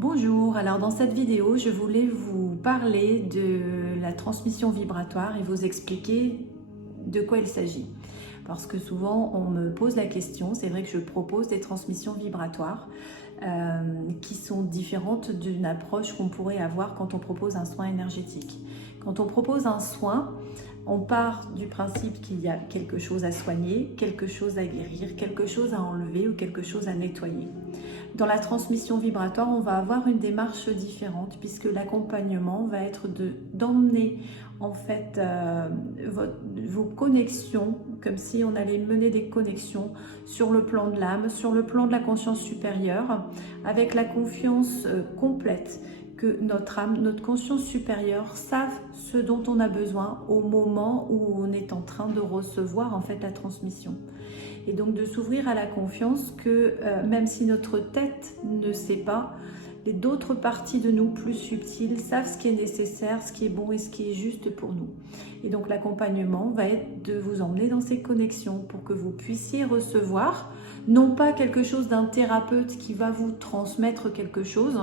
Bonjour, alors dans cette vidéo, je voulais vous parler de la transmission vibratoire et vous expliquer de quoi il s'agit. Parce que souvent on me pose la question, c'est vrai que je propose des transmissions vibratoires qui sont différentes d'une approche qu'on pourrait avoir quand on propose un soin énergétique. Quand on propose un soin, on part du principe qu'il y a quelque chose à soigner, quelque chose à guérir, quelque chose à enlever ou quelque chose à nettoyer. Dans la transmission vibratoire, on va avoir une démarche différente puisque l'accompagnement va être d'emmener en fait vos connexions, comme si on allait mener des connexions sur le plan de l'âme, sur le plan de la conscience supérieure, avec la confiance complète que notre âme, notre conscience supérieure savent ce dont on a besoin au moment où on est en train de recevoir en fait la transmission. Et donc de s'ouvrir à la confiance que même si notre tête ne sait pas, d'autres parties de nous plus subtiles savent ce qui est nécessaire, ce qui est bon et ce qui est juste pour nous. Et donc l'accompagnement va être de vous emmener dans ces connexions pour que vous puissiez recevoir, non pas quelque chose d'un thérapeute qui va vous transmettre quelque chose,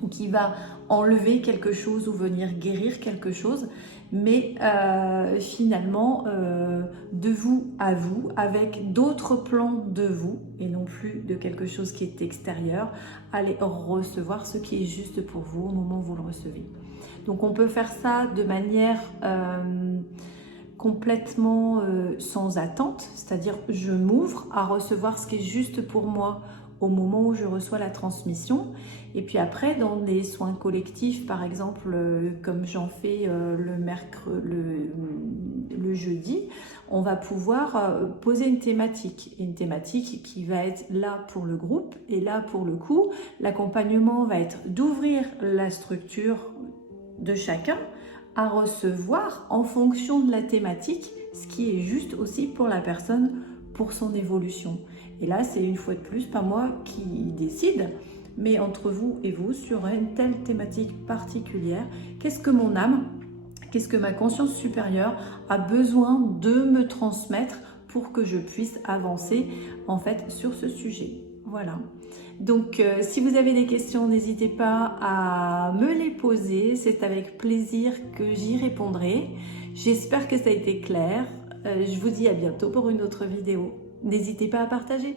ou qui va enlever quelque chose ou venir guérir quelque chose, mais finalement de vous à vous, avec d'autres plans de vous, et non plus de quelque chose qui est extérieur, allez recevoir ce qui est juste pour vous au moment où vous le recevez. Donc on peut faire ça de manière complètement sans attente, c'est-à-dire je m'ouvre à recevoir ce qui est juste pour moi au moment où je reçois la transmission. Et puis après, dans des soins collectifs, par exemple, comme j'en fais le jeudi, on va pouvoir poser une thématique qui va être là pour le groupe. Et là, pour le coup, l'accompagnement va être d'ouvrir la structure de chacun à recevoir en fonction de la thématique ce qui est juste aussi pour la personne, pour son évolution. Et là, c'est une fois de plus pas moi qui décide, mais entre vous et vous sur une telle thématique particulière. Qu'est-ce que mon âme, qu'est-ce que ma conscience supérieure a besoin de me transmettre pour que je puisse avancer en fait sur ce sujet. Voilà. Donc si vous avez des questions, n'hésitez pas à me les poser. C'est avec plaisir que j'y répondrai. J'espère que ça a été clair. Je vous dis à bientôt pour une autre vidéo. N'hésitez pas à partager.